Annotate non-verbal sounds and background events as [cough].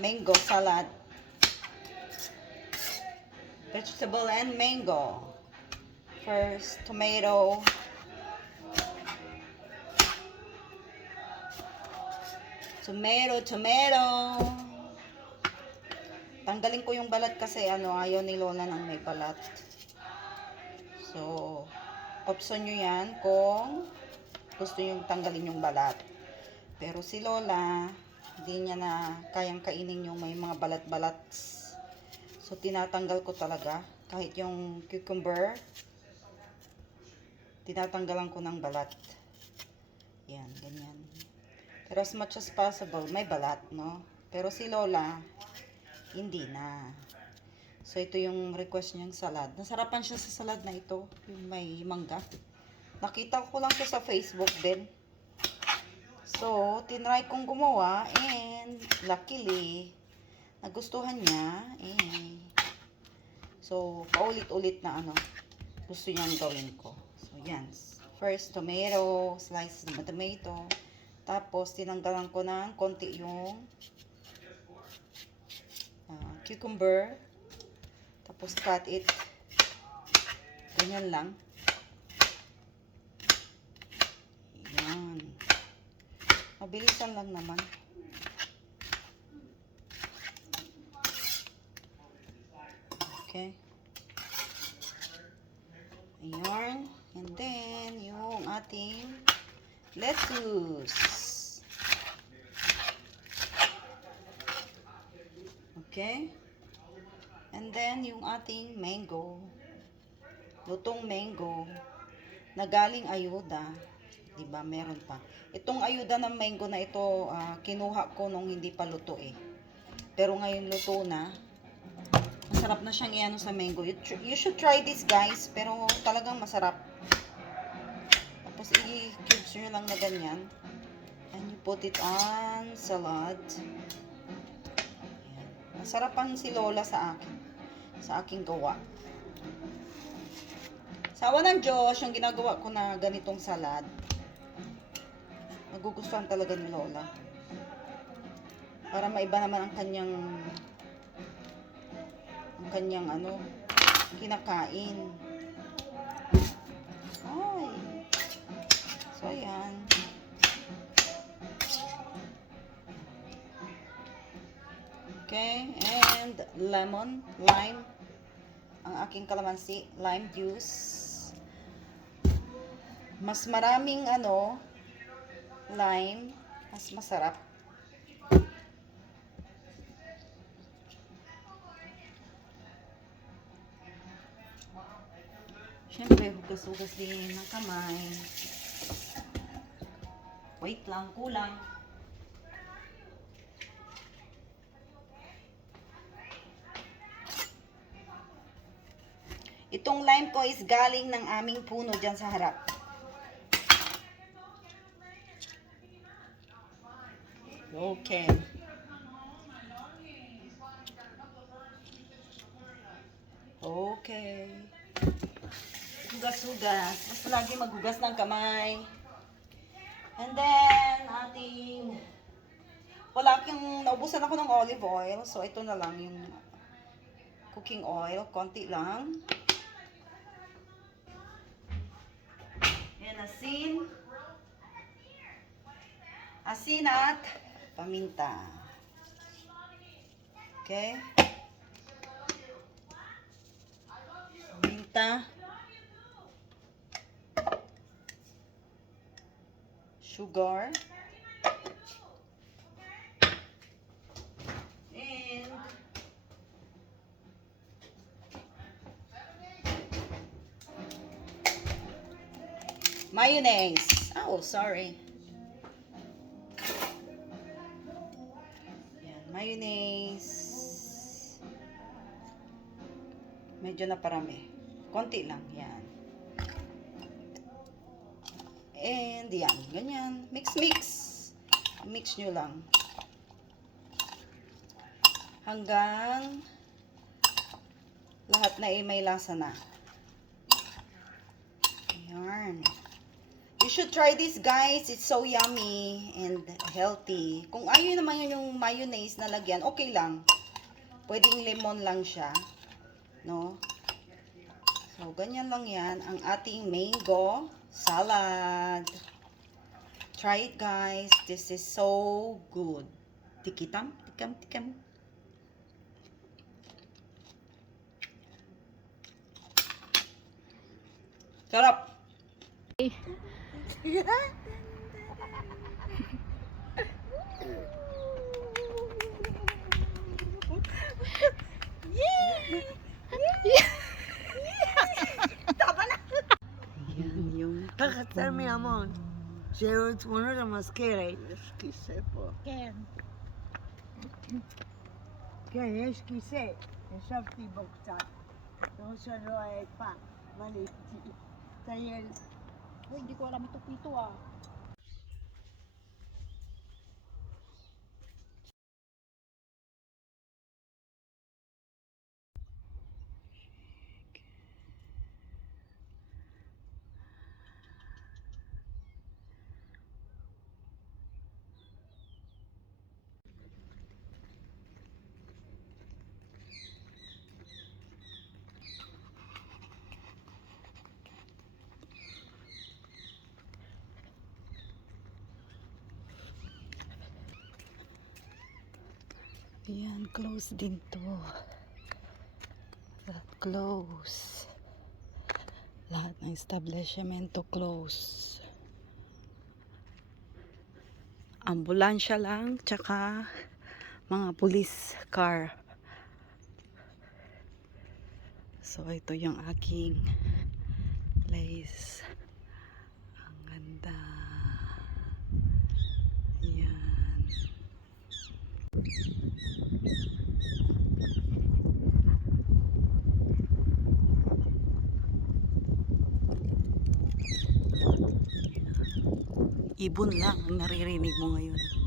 mango salad. Vegetable and mango. First, tomato. Tomato, tomato. Tanggalin ko yung balat kasi ano, ayaw ni Lola ng may balat. So, option nyo yan kung gusto nyo tanggalin yung balat. Pero si Lola, hindi niya na kayang kainin yung may mga balat-balat. So, tinatanggal ko talaga. Kahit yung cucumber, tinatanggalan ko ng balat. Yan, ganyan. Pero as much as possible, may balat, no? Pero si Lola, hindi na. So, ito yung request niyang salad. Nasarapan siya sa salad na ito. Yung may mangga. Nakita ko lang siya sa Facebook din. So, tinry kong gumawa and luckily, nagustuhan niya. Eh. So, paulit-ulit na ano, gusto niyang gawin ko. So, yan. First, tomato, slices ng tomato. Tapos, tinanggalan ko ng konti yung ah, cucumber. Tapos, cut it. Ganyan lang. Yan. Mabilisan lang naman. Okay. Ayan. And then, yung ating lettuce. Okay. And then, yung ating mango. Lutong mango. Na galing ayuda. Diba? Meron pa. Itong ayuda ng mango na ito, ah, kinuha ko nung hindi pa luto eh. Pero ngayon luto na. Masarap na siyang iano sa mango. You, you should try this guys. Pero talagang masarap. Tapos i-cubes nyo lang na ganyan. And you put it on salad. Ayan. Masarap ang si Lola sa akin. Sa aking gawa. Sawa ng Diyos, yung ginagawa ko na ganitong salad. Nagugustuhan talaga ni Lola. Para maiba naman ang kanyang ang kanyang ano kinakain. Ay. So, ayan. Okay, and lemon, lime, ang aking kalamansi, lime juice. Mas maraming ano, lime, mas masarap. Siyempre, hugas-hugas din ng kamay. Wait lang, kulang. Itong lime ko is galing ng aming puno dyan sa harap. Okay. Okay. Hugas-hugas. Basta lagi maghugas ng kamay. And then, ating... Wala akong... Naubusan ako ng olive oil. So, ito na lang yung cooking oil. Konti lang. And asin. Asin at paminta. Okay. Paminta. Sugar. And mayonnaise. Oh, sorry. Medyo na parami. Konti lang, yan. And yan, ganyan. Mix, mix. Mix nyo lang. Hanggang lahat na ay may lasa na. Ayan. You You should try this guys. It's so yummy and healthy. Kung ayaw naman yun yung mayonnaise na lagyan, okay lang. Pwedeng lemon lang siya. No? So, ganyan lang yan. Ang ating mango salad. Try it guys. This is so good. Tikitam, tikam, tikam. Sarap. Yan [laughs] יותר מהמון, שיהיו תמונות המזכרת. יש כיסא פה. כן. כן, יש כיסא. ישבתי בו קצת. כמו שאני לא אהיה פעם. מליתי. טייל. ראיתי כל alam itong. Yan, close din to. Lahat close. Lahat ng establishmento close. Ambulansya lang, tsaka mga police car. So, ito yung aking place. Ang ganda. Yan. Ibon lang ang naririnig mo ngayon.